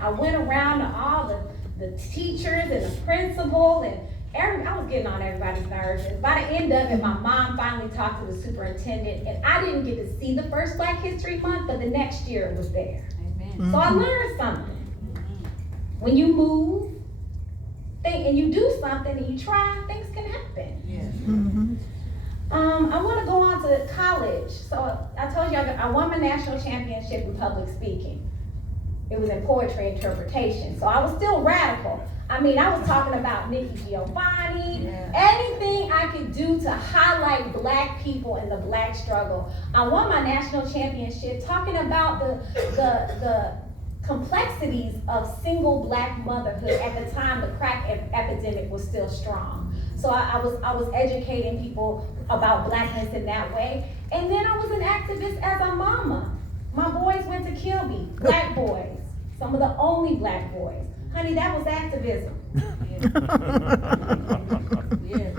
I went around to all the teachers and the principal, and I was getting on everybody's nerves. And by the end of it, my mom finally talked to the superintendent, and I didn't get to see the first Black History Month, but the next year it was there. Amen. So I learned something. When you move, and you do something and you try, things can happen. Yeah. I want to go on to college. So I told you I won my national championship in public speaking. It was in poetry interpretation. So I was still radical. I mean, I was talking about Nikki Giovanni, anything I could do to highlight Black people and the Black struggle. I won my national championship talking about the complexities of single Black motherhood. At the time, the crack epidemic was still strong. So I was educating people about Blackness in that way. And then I was an activist as a mama. My boys went to Kilby, Black boys, some of the only Black boys. Honey, that was activism. Yeah.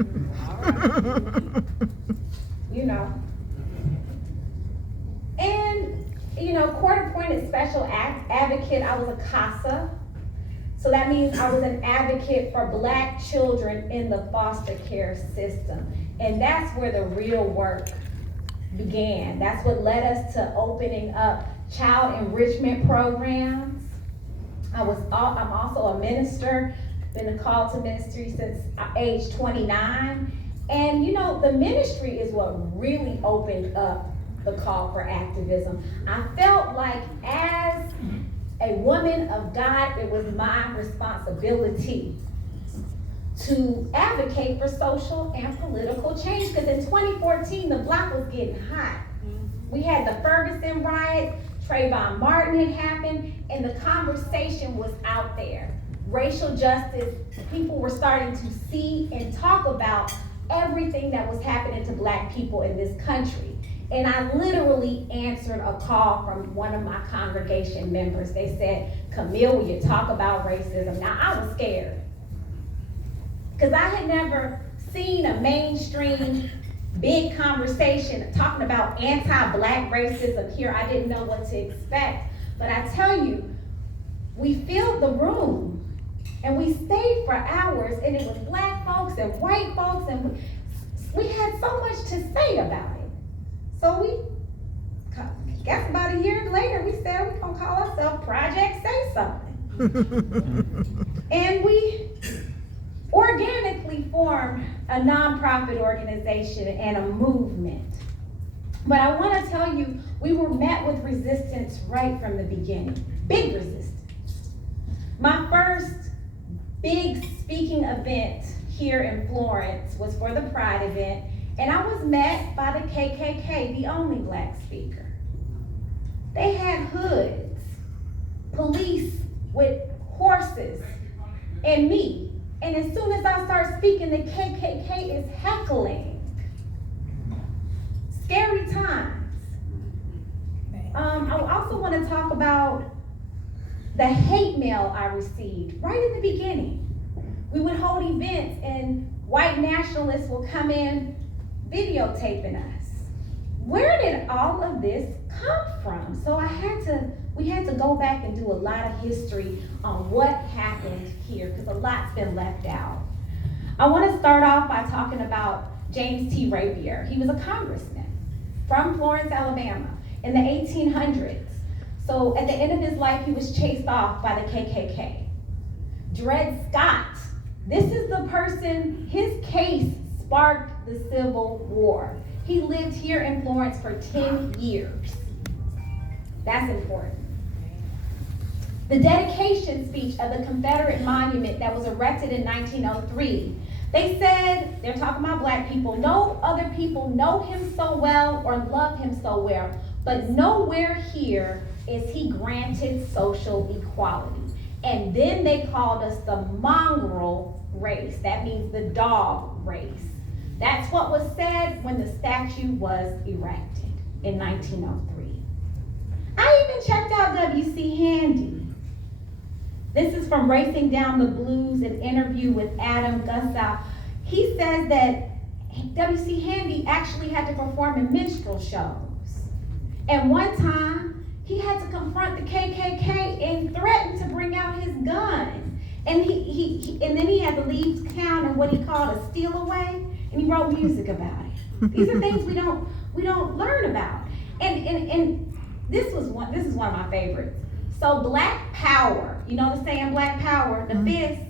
All right. You know. And, court-appointed special advocate, I was a CASA. So that means I was an advocate for Black children in the foster care system. And that's where the real work began. That's what led us to opening up child enrichment programs. I'm also a minister, been called to ministry since age 29. And the ministry is what really opened up the call for activism. I felt like as a woman of God, it was my responsibility to advocate for social and political change, because in 2014, the block was getting hot. We had the Ferguson riot, Trayvon Martin had happened, and the conversation was out there. Racial justice, people were starting to see and talk about everything that was happening to Black people in this country. And I literally answered a call from one of my congregation members. They said, Camille, will you talk about racism? Now, I was scared, because I had never seen a mainstream big conversation talking about anti-Black racism here. I didn't know what to expect. But I tell you, we filled the room and we stayed for hours, and it was Black folks and white folks, and we had so much to say about it. So guess about a year later, we said we're gonna call ourselves Project Say Something. And we organically formed a nonprofit organization and a movement. But I want to tell you, we were met with resistance right from the beginning, big resistance. My first big speaking event here in Florence was for the Pride event, and I was met by the KKK, the only Black speaker. They had hoods, police with horses, and me. And as soon as I start speaking, the KKK is heckling. Scary times. I also want to talk about the hate mail I received right in the beginning. We would hold events and white nationalists will come in videotaping us. Where did all of this come from? So we had to go back and do a lot of history on what happened here, because a lot's been left out. I want to start off by talking about James T. Rapier. He was a congressman from Florence, Alabama in the 1800s. So at the end of his life, he was chased off by the KKK. Dred Scott, this is the person, his case sparked the Civil War. He lived here in Florence for 10 years. That's important. The dedication speech of the Confederate monument that was erected in 1903, they said, they're talking about Black people, no other people know him so well or love him so well, but nowhere here is he granted social equality. And then they called us the mongrel race. That means the dog race. That's what was said when the statue was erected in 1903. I even checked out W.C. Handy. This is from Racing Down the Blues, an interview with Adam Gussow. He says that W.C. Handy actually had to perform in minstrel shows. And one time, he had to confront the KKK and threaten to bring and then he had to leave town in what he called a steal away, and he wrote music about it. These are things we don't learn about. And this is one of my favorites. So Black Power, you know the saying Black Power, the fist,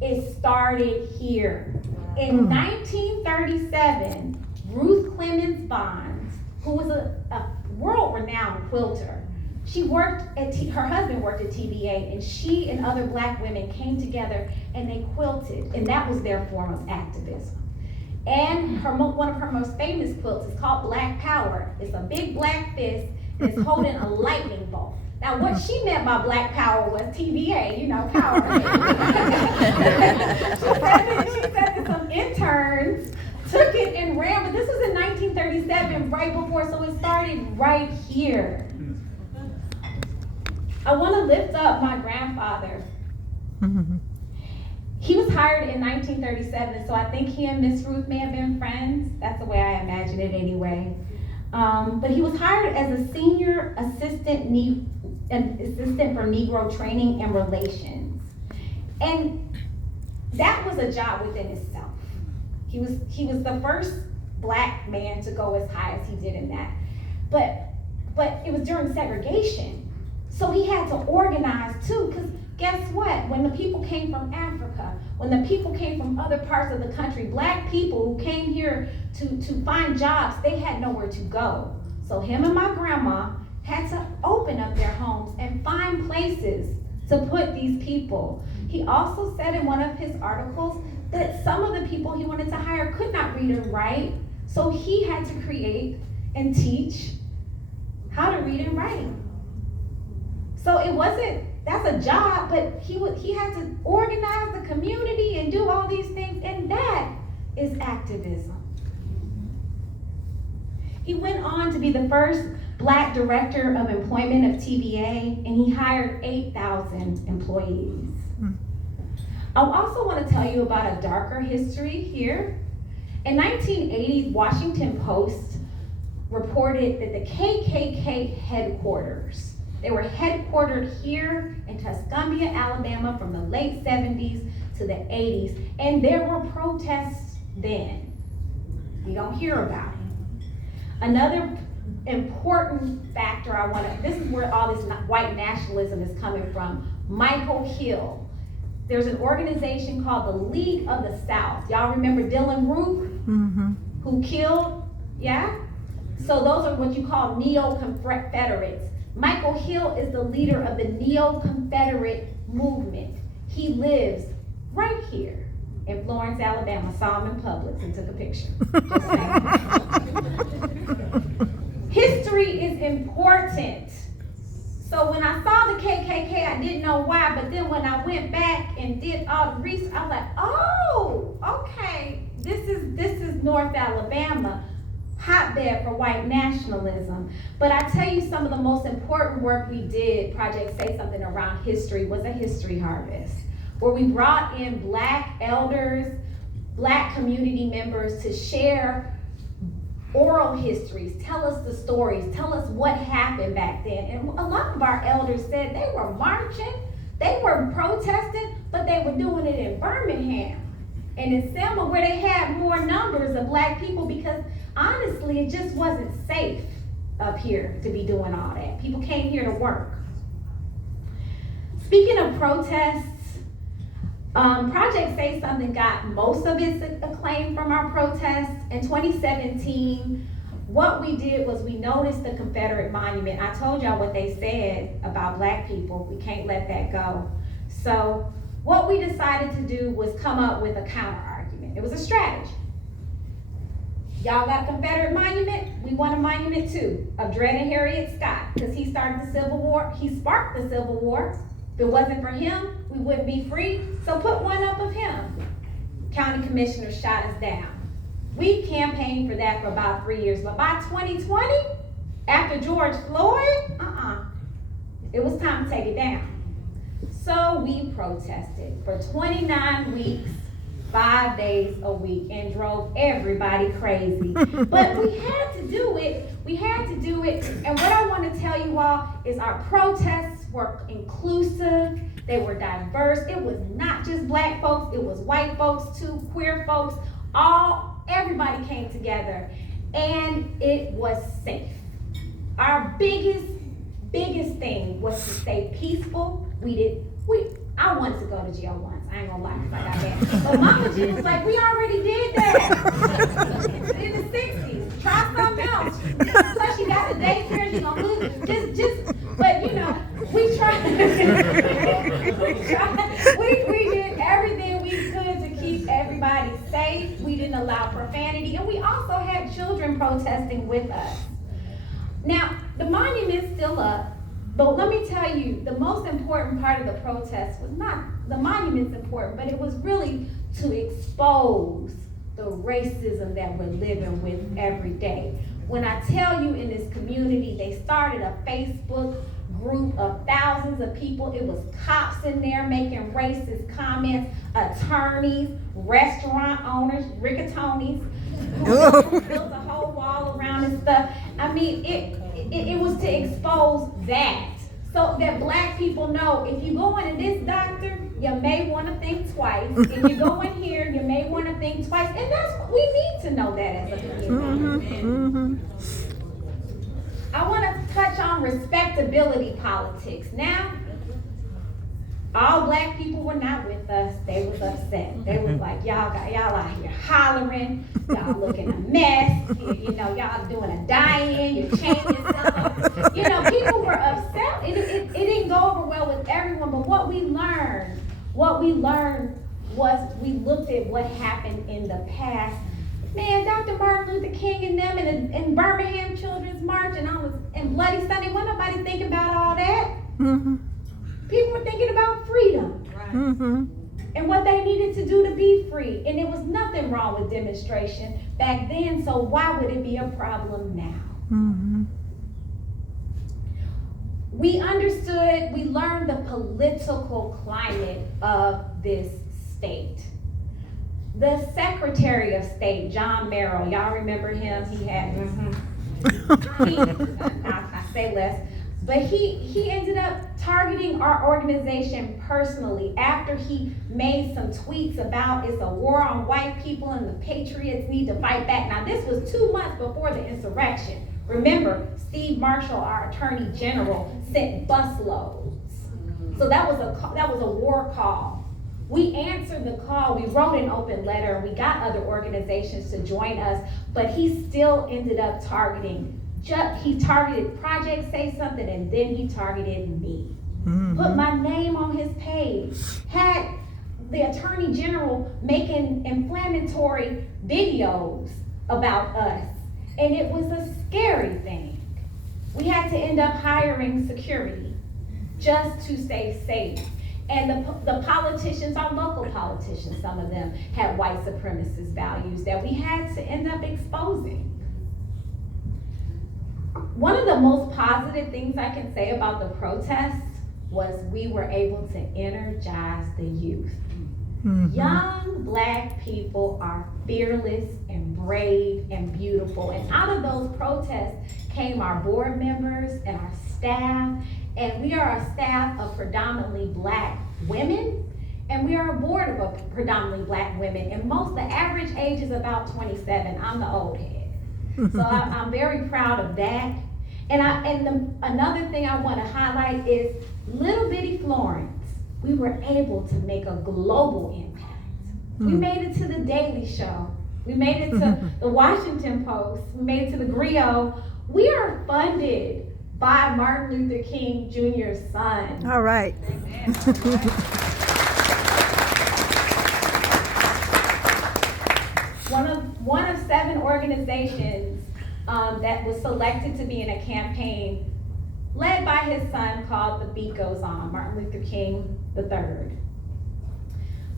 it started here. In 1937, Ruth Clemens Bonds, who was a world-renowned quilter, her husband worked at TVA, and she and other Black women came together and they quilted, and that was their form of activism. And one of her most famous quilts is called Black Power. It's a big black fist that's holding a lightning bolt. Now, what she meant by Black Power was TVA, power. She said that some interns took it and ran, but this was in 1937, right before, so it started right here. I want to lift up my grandfather. He was hired in 1937, so I think he and Miss Ruth may have been friends. That's the way I imagine it anyway. But he was hired as a senior assistant for Negro training and relations. And that was a job within itself. He was the first Black man to go as high as he did in that. But it was during segregation. So he had to organize too, because guess what? When the people came from Africa, when the people came from other parts of the country, Black people who came here to find jobs, they had nowhere to go. So him and my grandma had to open up their homes and find places to put these people. He also said in one of his articles that some of the people he wanted to hire could not read and write, so he had to create and teach how to read and write. So that's a job, but he had to organize the community and do all these things, and that is activism. He went on to be the first Black director of employment of TVA, and he hired 8,000 employees. I also want to tell you about a darker history here. In 1980, Washington Post reported that the KKK headquarters, they were headquartered here in Tuscumbia, Alabama from the late 70s to the 80s, and there were protests then. You don't hear about it. Another important factor this is where all this white nationalism is coming from. Michael Hill. There's an organization called the League of the South. Y'all remember Dylan Roof, who killed, yeah? So those are what you call neo-Confederates. Michael Hill is the leader of the neo-Confederate movement. He lives right here in Florence, Alabama. Saw him in Publix and took a picture. Just saying. History is important. So when I saw the KKK, I didn't know why, but then when I went back and did all the research, I was like, oh, okay, this is North Alabama, hotbed for white nationalism. But I tell you, some of the most important work we did, Project Say Something Around History, was a history harvest, where we brought in Black elders, Black community members to share oral histories, tell us the stories, tell us what happened back then. And a lot of our elders said they were marching, they were protesting, but they were doing it in Birmingham and in Selma, where they had more numbers of Black people, because honestly, it just wasn't safe up here to be doing all that. People came here to work. Speaking of protests, Project Say Something got most of its acclaim from our protests. In 2017, what we did was we noticed the Confederate monument. I told y'all what they said about Black people. We can't let that go. So what we decided to do was come up with a counter argument. It was a strategy. Y'all got a Confederate monument? We want a monument too, of Dred and Harriet Scott, because he started the Civil War. He sparked the Civil War. If it wasn't for him, we wouldn't be free, so put one up of him. County commissioners shot us down. We campaigned for that for about 3 years, but by 2020, after George Floyd, it was time to take it down. So we protested for 29 weeks, 5 days a week, and drove everybody crazy. But we had to do it. We had to do it. And what I want to tell you all is our protests were inclusive. they were diverse. It was not just black folks, it was white folks too, queer folks, everybody came together, and it was safe. Our biggest thing was to stay peaceful. I wanted to go to jail once. I ain't gonna lie, because I got bad. But Mama G was like, we already did that in the 60s. Try something else. Plus you got the daycare, you gonna lose. But you know, we tried. We did everything we could to keep everybody safe. We didn't allow profanity, and we also had children protesting with us. Now, the monument's still up. But let me tell you, the most important part of the protest was not, the monument's important, but it was really to expose the racism that we're living with every day. When I tell you in this community, they started a Facebook group of thousands of people. It was cops in there making racist comments, attorneys, restaurant owners, rigatonies, who built a whole wall around and stuff. I mean, it was to expose that, so that black people know, if you go into this doctor, you may want to think twice. If you go in here, you may want to think twice. And that's what we need to know, that as a community. I want to touch on respectability politics. Now, all black people were not with us. They was upset. They was like, y'all out here hollering, y'all looking a mess, you know, y'all doing a die-in, you're changing stuff. You know, people were upset. It didn't go over well with everyone, but what we learned was we looked at what happened in the past. Man, Dr. Martin Luther King and them in Birmingham Children's March and Bloody Sunday, wasn't nobody thinking about all that. Mm-hmm. People were thinking about freedom, right. Mm-hmm. And what they needed to do to be free. And there was nothing wrong with demonstration back then, so why would it be a problem now? Mm-hmm. We learned the political climate of this state. The Secretary of State, John Merrill, y'all remember him? He had, I say less, but he ended up targeting our organization personally after he made some tweets about it's a war on white people and the patriots need to fight back. Now this was 2 months before the insurrection. Remember, Steve Marshall, our Attorney General, sent busloads. So that was a war call. We answered the call, we wrote an open letter, and we got other organizations to join us, but he still ended up targeting. He targeted Project Say Something, and then he targeted me. Mm-hmm. Put my name on his page. Had the Attorney General making inflammatory videos about us. And it was a scary thing. We had to end up hiring security just to stay safe. And the politicians, our local politicians, some of them had white supremacist values that we had to end up exposing. One of the most positive things I can say about the protests was we were able to energize the youth. Mm-hmm. Young black people are fearless and brave and beautiful. And out of those protests came our board members and our staff. And we are a staff of predominantly black women. And we are a board of predominantly black women. And the average age is about 27. I'm the old head. So I'm very proud of that. Another thing I want to highlight is little bitty Florence. We were able to make a global impact. We made it to the Daily Show. We made it to the Washington Post. We made it to the Griot. We are funded by Martin Luther King Jr.'s son. All right. Amen. One of 7 organizations that was selected to be in a campaign led by his son called The Beat Goes On, Martin Luther King III.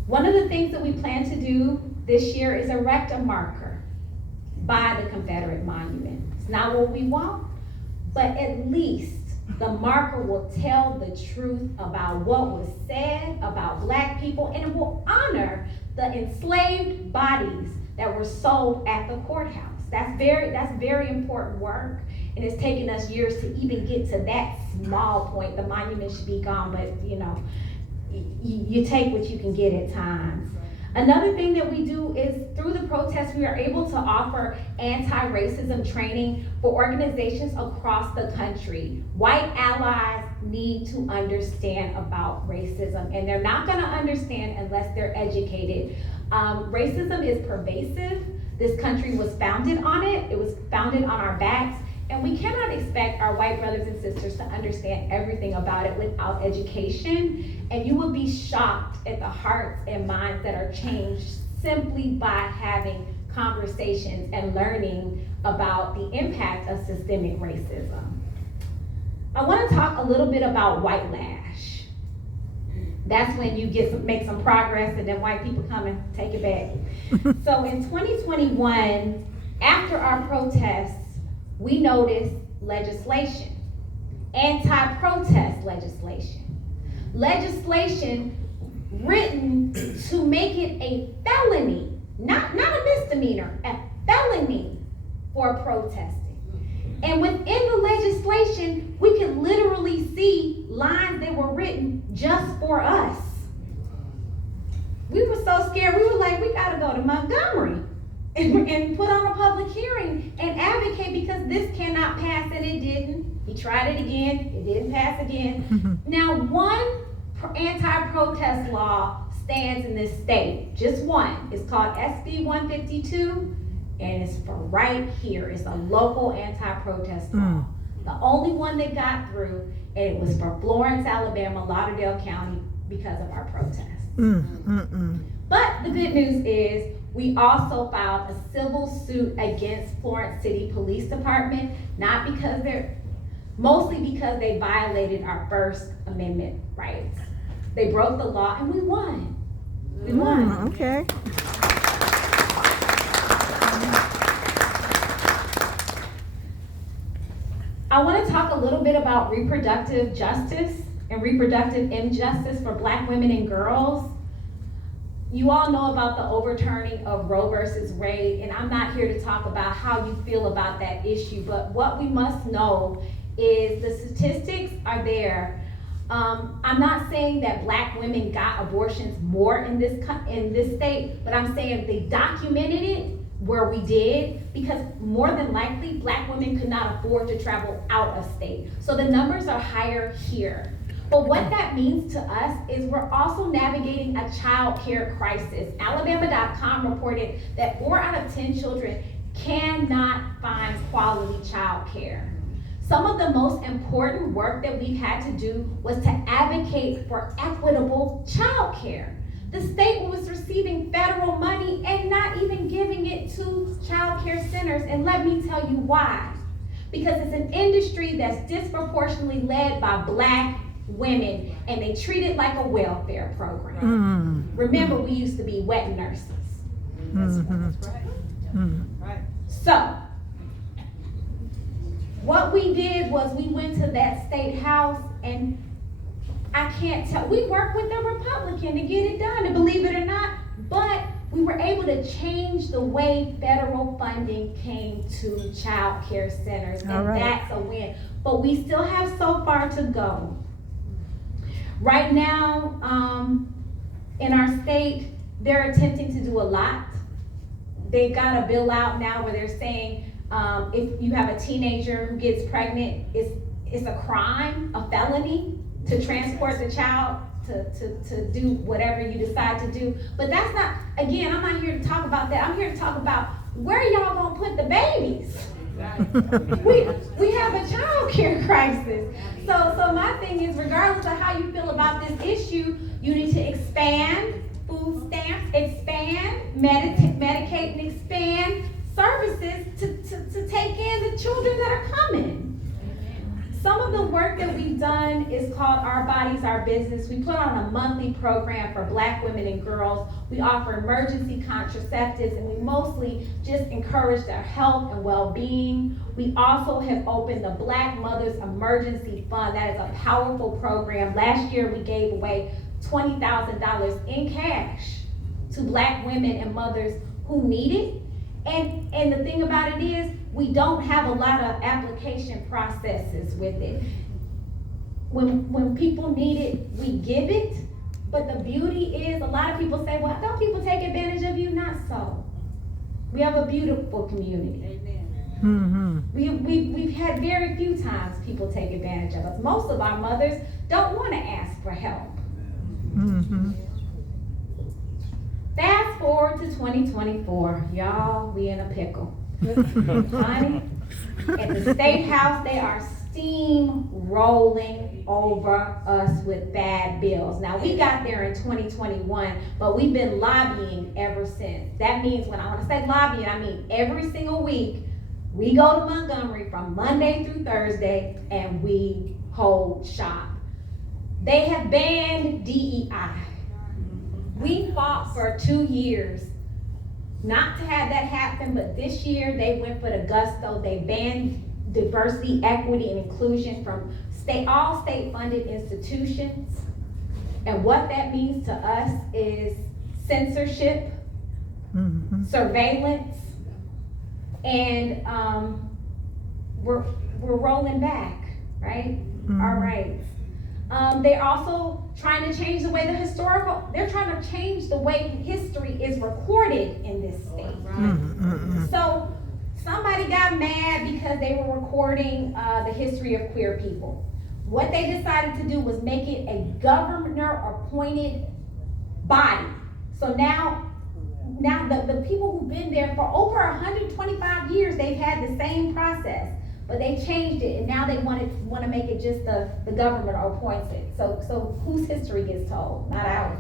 One of the things that we plan to do this year is erect a marker by the Confederate monument. It's not what we want, but at least the marker will tell the truth about what was said about black people, and it will honor the enslaved bodies that were sold at the courthouse. That's very important work, and it's taken us years to even get to that small point. The monument should be gone, but you know, you take what you can get at times. Another thing that we do is through the protests, we are able to offer anti-racism training for organizations across the country. White allies need to understand about racism, and they're not gonna understand unless they're educated. Racism is pervasive. This country was founded on it. It was founded on our backs. And we cannot expect our white brothers and sisters to understand everything about it without education. And you will be shocked at the hearts and minds that are changed simply by having conversations and learning about the impact of systemic racism. I want to talk a little bit about white lash. That's when you make some progress and then white people come and take it back. So in 2021, after our protests, we noticed legislation, anti-protest legislation written to make it a felony, not a misdemeanor, a felony for protesting. And within the legislation, we could literally see lines that were written just for us. We were so scared, we were like, we gotta go to Montgomery and put on a public hearing and advocate, because this cannot pass, and it didn't. He tried it again, it didn't pass again. Now, one anti-protest law stands in this state, just one. It's called SB 152, and it's for right here. It's a local anti-protest law. The only one that got through, and it was for Florence, Alabama, Lauderdale County, because of our protests. But the good news is, we also filed a civil suit against Florence City Police Department, mostly because they violated our First Amendment rights. They broke the law, and we won. We won. Okay. I want to talk a little bit about reproductive justice and reproductive injustice for Black women and girls. You all know about the overturning of Roe versus Wade, and I'm not here to talk about how you feel about that issue, but what we must know is the statistics are there. I'm not saying that Black women got abortions more in this state, but I'm saying they documented it where we did, because more than likely Black women could not afford to travel out of state. So the numbers are higher here. But what that means to us is we're also navigating a child care crisis. Alabama.com reported that 4 out of 10 children cannot find quality child care. Some of the most important work that we've had to do was to advocate for equitable child care. The state was receiving federal money and not even giving it to child care centers. And let me tell you why. Because it's an industry that's disproportionately led by Black women, and they treat it like a welfare program. Remember, we used to be wet nurses. That's right. So, what we did was we went to that state house, and I can't tell, we worked with a Republican to get it done, and believe it or not, but we were able to change the way federal funding came to child care centers, and that's a win. But we still have so far to go. Right now, in our state, they're attempting to do a lot. They've got a bill out now where they're saying if you have a teenager who gets pregnant, it's a crime, a felony, to transport the child to do whatever you decide to do. But that's not, again, I'm not here to talk about that. I'm here to talk about where y'all gonna put the babies. We have a child care crisis. So my thing is, regardless of how you feel about this issue, you need to expand food stamps, expand Medicaid, and expand services to take in the children that are coming. Some of the work that we've done is called Our Bodies, Our Business. We put on a monthly program for Black women and girls. We offer emergency contraceptives, and we mostly just encourage their health and well-being. We also have opened the Black Mothers Emergency Fund. That is a powerful program. Last year, we gave away $20,000 in cash to Black women and mothers who need it. And the thing about it is, we don't have a lot of application processes with it. When people need it, we give it, But the beauty is, a lot of people say, well, don't people take advantage of you? Not so. We have a beautiful community. Amen. We've had very few times people take advantage of us. Most of our mothers don't want to ask for help. Fast forward to 2024, y'all, we in a pickle. Honey, at the State House, they are steamrolling over us with bad bills. Now, we got there in 2021, but we've been lobbying ever since. That means, when I want to say lobbying, I mean every single week, we go to Montgomery from Monday through Thursday, and we hold shop. They have banned DEI. We fought for 2 years not to have that happen, but this year they went for the gusto. They banned diversity, equity, and inclusion from all state-funded institutions. And what that means to us is censorship, surveillance, and we're rolling back, right? Our rights. They're also trying to change the way they're trying to change the way history is recorded in this state. So somebody got mad because they were recording the history of queer people. What they decided to do was make it a governor-appointed body. So now the people who've been there for over 125 years, they've had the same process. But they changed it, and now they want to make it just the government appoints it. So whose history gets told? Not ours.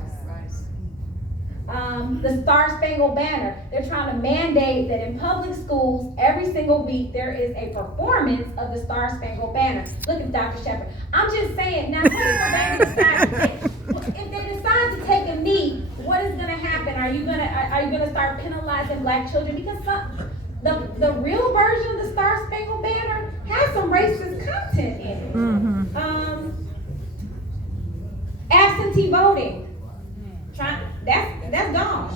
The Star Spangled Banner. They're trying to mandate that in public schools every single week there is a performance of the Star Spangled Banner. Look at Dr. Shepard. I'm just saying now. If they decide to take a knee, what is going to happen? Are you going to start penalizing black children because the real version of the Star Spangled Banner has some racist content in it. Absentee voting. That's gone.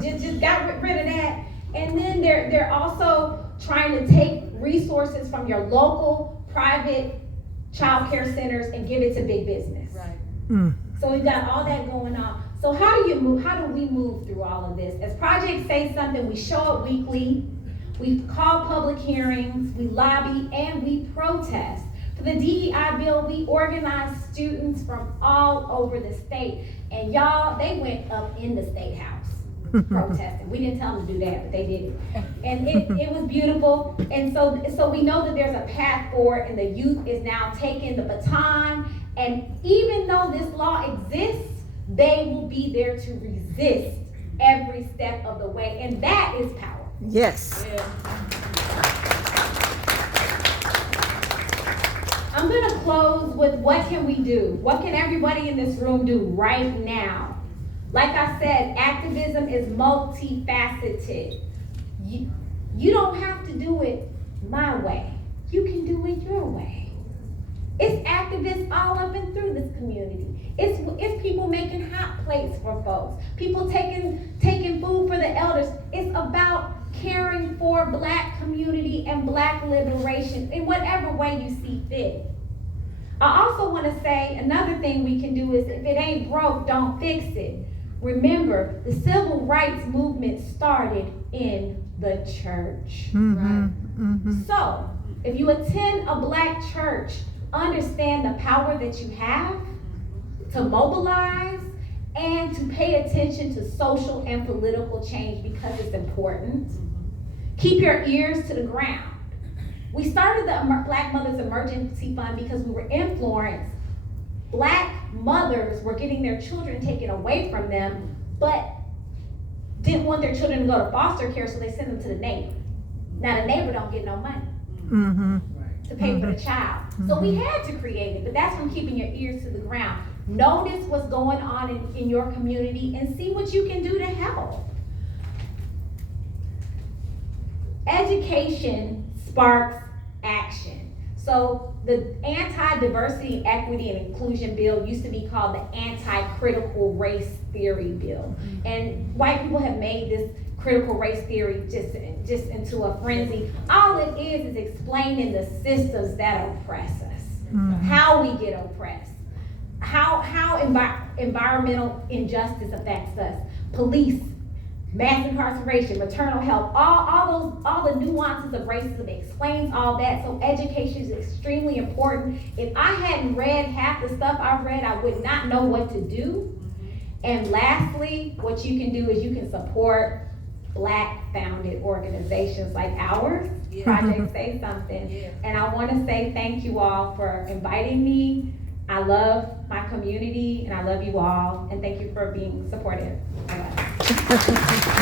Just got rid of that. And then they're also trying to take resources from your local private child care centers and give it to big business. Right. So we've got all that going on. So how do we move through all of this? As Project Say Something, we show up weekly. We call public hearings, we lobby, and we protest. For the DEI bill, we organize students from all over the state. And y'all, they went up in the State House protesting. We didn't tell them to do that, but they did it. And it was beautiful. And so we know that there's a path forward, and the youth is now taking the baton. And even though this law exists, they will be there to resist every step of the way. And that is power. Yes. Yeah. I'm going to close with what can we do? What can everybody in this room do right now? Like I said, activism is multifaceted. You don't have to do it my way. You can do it your way. It's activists all up and through this community. It's people making hot plates for folks. People taking food for the elders. It's about caring for Black community and Black liberation in whatever way you see fit. I also want to say another thing we can do is if it ain't broke, don't fix it. Remember, the civil rights movement started in the church. So, if you attend a Black church, understand the power that you have to mobilize and to pay attention to social and political change because it's important. Keep your ears to the ground. We started the Black Mothers Emergency Fund because we were in Florence. Black mothers were getting their children taken away from them, but didn't want their children to go to foster care, so they sent them to the neighbor. Now the neighbor don't get no money to pay for the child. So we had to create it, but that's from keeping your ears to the ground. Notice what's going on in your community and see what you can do to help. Education sparks action. So the Anti-Diversity, Equity, and Inclusion Bill used to be called the Anti-Critical Race Theory Bill. And white people have made this critical race theory just into a frenzy. All it is explaining the systems that oppress us, how we get oppressed, how environmental injustice affects us. Police, mass incarceration, maternal health, all the nuances of racism explains all that. So education is extremely important. If I hadn't read half the stuff I've read, I would not know what to do. And lastly, what you can do is you can support Black-founded organizations like ours. Yeah. Project Say Something. Yeah. And I want to say thank you all for inviting me. I love my community and I love you all. And thank you for being supportive. Bye-bye.